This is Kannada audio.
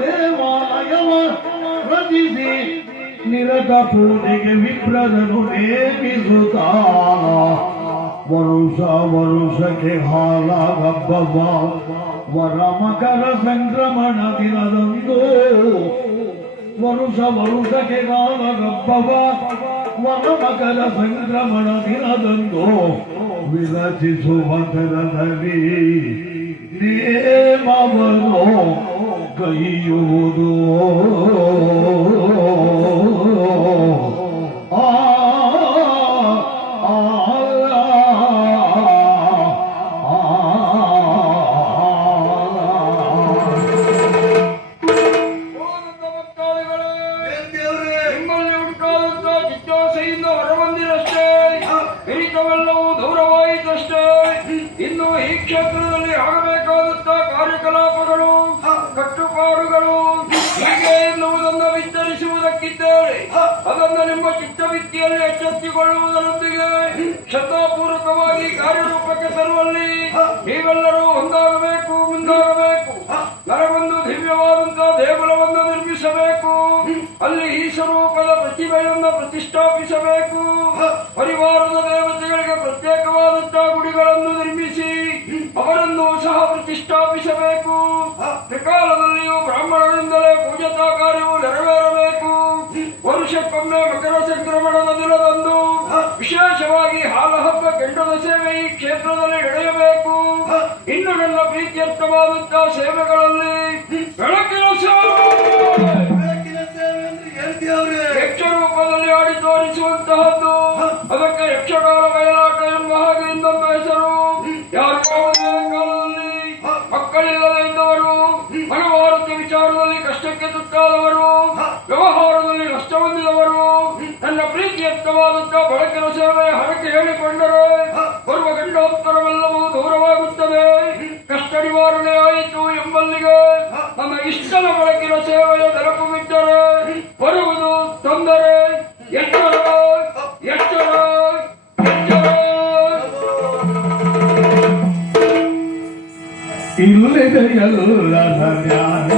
ದೇವಾಯವ ರಚಿಸಿ ನಿರತ ಪೂಜೆಗೆ ವಿಪ್ರದನು ನೇಮಿಸುತ್ತ ವರುಷ ವರುಷಕ್ಕೆ ಹಾಲ ಹಬ್ಬವ ವರ ಮಕರ ಸಂಕ್ರಮಣ ದಿನದಂದು ವರುಷ ವರುಷಕ್ಕೆ ಹಾಲ ಹಬ್ಬವ ವರ ಮಕರ ಸಂಕ್ರಮಣ ದಿನದಂದು ವಿರಚಿಸುವ ತರದಲ್ಲಿ ನೇ ದೂರವಾಯಿತಷ್ಟೇ ಇನ್ನು ಈ ಕ್ಷೇತ್ರದಲ್ಲಿ ಆಗಬೇಕಾದಂತ ಕಾರ್ಯಕಲಾಪಗಳು ಕಟ್ಟುಪಾಡುಗಳು ಹೀಗೆ ಎನ್ನುವುದನ್ನು ವಿಸ್ತರಿಸುವುದಕ್ಕಿದ್ದೇವೆ. ಅದನ್ನು ನಿಮ್ಮ ಚಿತ್ತವಿತ್ತಿಯಲ್ಲಿ ಎಚ್ಚೆತ್ತಿಕೊಳ್ಳುವುದರೊಂದಿಗೆ ಶ್ರದ್ಧಾಪೂರ್ವಕವಾಗಿ ಕಾರ್ಯರೂಪಕ್ಕೆ ತರುವಲ್ಲಿ ನೀವೆಲ್ಲರೂ ಒಂದಾಗಬೇಕು ಮುಂದಾಗಬೇಕು. ನನಗೊಂದು ದಿವ್ಯವಾದಂತಹ ದೇಗುಲವನ್ನು ನಿರ್ಮಿಸಬೇಕು. ಅಲ್ಲಿ ಈ ಸ್ವರೂಪದ ಪ್ರತಿಭೆಯನ್ನು ಪ್ರತಿಷ್ಠಾಪಿಸಬೇಕು. ಪರಿವಾರದ ಪ್ರತಿಷ್ಠಾಪಿಸಬೇಕು ತ್ರಿಕಾಲದಲ್ಲಿಯೂ ಬ್ರಾಹ್ಮಣರಿಂದಲೇ ಪೂಜತಾ ಕಾರ್ಯವು ನೆರವೇರಬೇಕು. ವರುಷಕ್ಕೊಮ್ಮೆ ಮಕರ ಸಂಕ್ರಮಣದ ದಿನದಂದು ವಿಶೇಷವಾಗಿ ಹಾಲ ಹಬ್ಬ ಕೆಂಡದ ಸೇವೆ ಈ ಕ್ಷೇತ್ರದಲ್ಲಿ ನಡೆಯಬೇಕು. ಇನ್ನು ನನ್ನ ಪ್ರೀತ್ಯರ್ಥವಾದಂತಹ ಸೇವೆಗಳಲ್ಲಿ ಬೆಳಕಿನ ಸೇವೆ. ಯಕ್ಷ ರೂಪದಲ್ಲಿ ಆಡಿ ತೋರಿಸುವಂತಹದ್ದು. ಅದಕ್ಕೆ ಯಕ್ಷಗಾನ ಬಯಲಾಟ ಎಂಬ ಹಾಗೆ ಇನ್ನೊಂದು ಹೆಸರು ಕಷ್ಟಕ್ಕೆ ತುತ್ತಾದವರು ವ್ಯವಹಾರದಲ್ಲಿ ನಷ್ಟ ಹೊಂದಿದವರು? ನನ್ನ ಪ್ರೇಕ್ಷಿಯತ್ತವಾದ ಬಳಕಿನ ಸೇವೆ ಹರಕೆ ಹೇಳಿಕೊಂಡರೆ ಬರುವ ಗಂಡೋತ್ತರವೆಲ್ಲವೂ ದೂರವಾಗುತ್ತದೆ. ಕಷ್ಟ ನಿವಾರಣೆ ಆಯಿತು ಎಂಬಲ್ಲಿಗೆ ನಮ್ಮ ಇಷ್ಟದ ಬೆಳಕಿನ ಸೇವೆಯ ನೆನಪು ಬಿದ್ದರೆ ಬರುವುದು ತೊಂದರೆ. ಎಚ್ಚರ ಎಚ್ಚರ ಎಚ್ಚರ. ಇಲ್ಲದೆ ಎಲ್ಲರ ಜ್ಞಾನ